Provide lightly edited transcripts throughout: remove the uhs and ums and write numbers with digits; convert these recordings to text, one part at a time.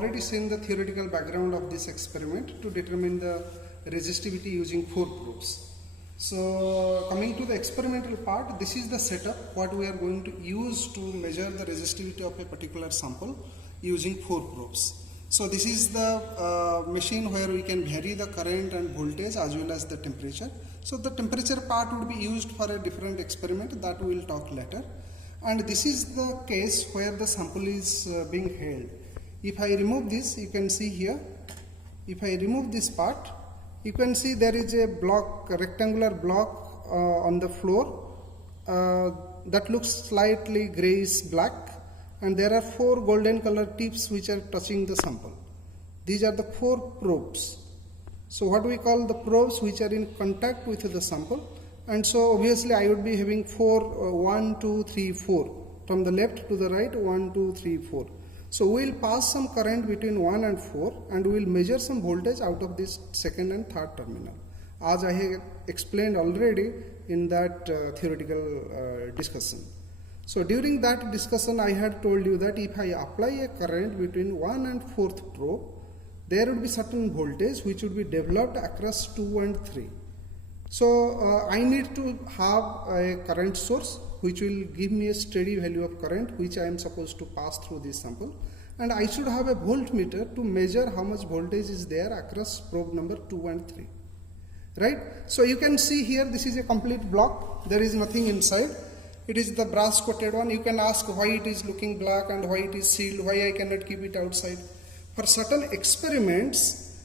Already seen the theoretical background of this experiment to determine the resistivity using 4 probes. So coming to the experimental part, this is the setup what we are going to use to measure the resistivity of a particular sample using 4 probes. So this is the machine where we can vary the current and voltage as well as the temperature. So the temperature part would be used for a different experiment that we will talk later. And this is the case where the sample is being held. If I remove this, you can see here, if I remove this part, you can see there is a block, a rectangular block on the floor that looks slightly grayish black, and there are 4 golden color tips which are touching the sample. These are the 4 probes. So what we call the probes which are in contact with the sample, and so obviously I would be having 4, 1, 2, 3, 4 from the left to the right, 1, 2, 3, 4. So we will pass some current between 1 and 4 and we will measure some voltage out of this second and third terminal, as I have explained already in that theoretical discussion. So during that discussion I had told you that if I apply a current between 1 and 4th probe, there would be certain voltage which would be developed across 2 and 3. So I need to have a current source which will give me a steady value of current which I am supposed to pass through this sample, and I should have a voltmeter to measure how much voltage is there across probe number 2 and 3. Right? So you can see here this is a complete block, there is nothing inside. It is the brass coated one. You can ask why it is looking black and why it is sealed, why I cannot keep it outside. For certain experiments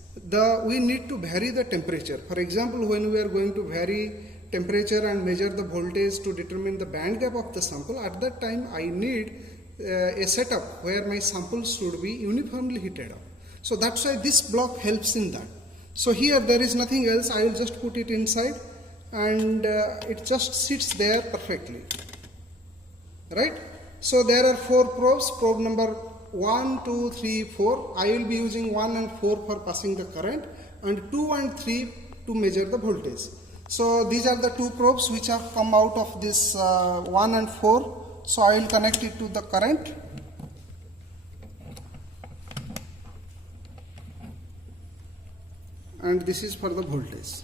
we need to vary the temperature. For example, when we are going to vary temperature and measure the voltage to determine the band gap of the sample, at that time I need a setup where my samples should be uniformly heated up. So that's why this block helps in that. So here there is nothing else, I will just put it inside and it just sits there perfectly. Right? So there are 4 probes, probe number 1, 2, 3, 4. I will be using 1 and 4 for passing the current and 2 and 3 to measure the voltage. So these are the 2 probes which have come out of this 1 and 4. So I will connect it to the current. And this is for the voltage.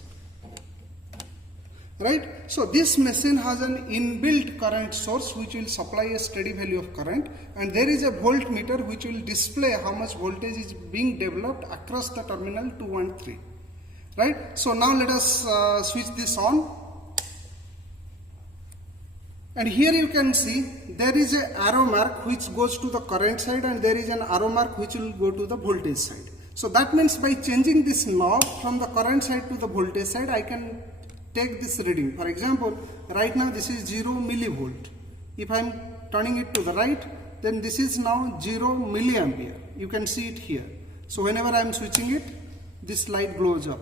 Right? So this machine has an inbuilt current source which will supply a steady value of current, and there is a voltmeter which will display how much voltage is being developed across the terminal 2 and 3. Right? So now let us switch this on. And here you can see there is an arrow mark which goes to the current side and there is an arrow mark which will go to the voltage side. So that means by changing this knob from the current side to the voltage side, I can take this reading. For example, right now this is 0 millivolt. If I am turning it to the right, then this is now 0 milliampere. You can see it here. So whenever I am switching it, this light glows up.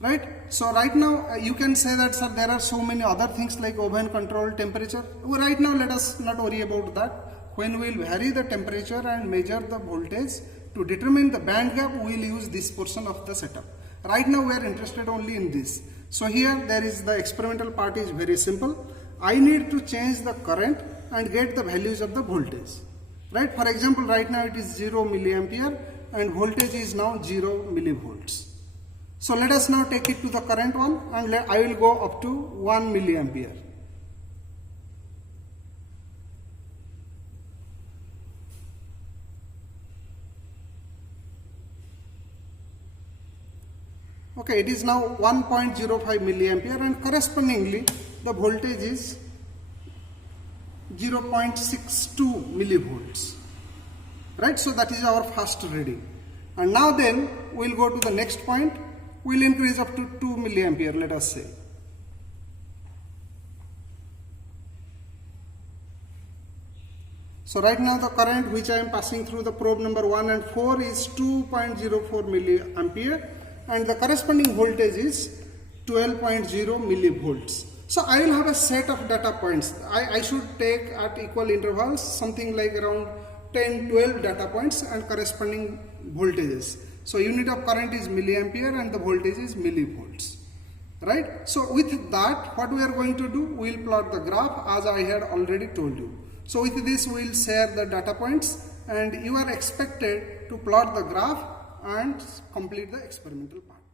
Right? So right now you can say that, sir, there are so many other things like oven control, temperature. Well, right now let us not worry about that. When we will vary the temperature and measure the voltage to determine the band gap, we will use this portion of the setup. Right now we are interested only in this. So here there is the experimental part is very simple. I need to change the current and get the values of the voltage. Right? For example, right now it is 0 milliampere and voltage is now 0 millivolts. So let us now take it to the current one and I will go up to 1 milliampere. Okay, it is now 1.05 milliampere and correspondingly the voltage is 0.62 millivolts. Right? So that is our first reading. And now then we will go to the next point. We will increase up to 2 milliampere, let us say. So right now the current which I am passing through the probe number 1 and 4 is 2.04 milliampere. And the corresponding voltage is 12.0 millivolts. So I will have a set of data points. I should take at equal intervals something like around 10-12 data points and corresponding voltages. So unit of current is milliampere and the voltage is millivolts. Right? So with that, what we are going to do, we will plot the graph as I had already told you. So with this we will share the data points and you are expected to plot the graph and complete the experimental part.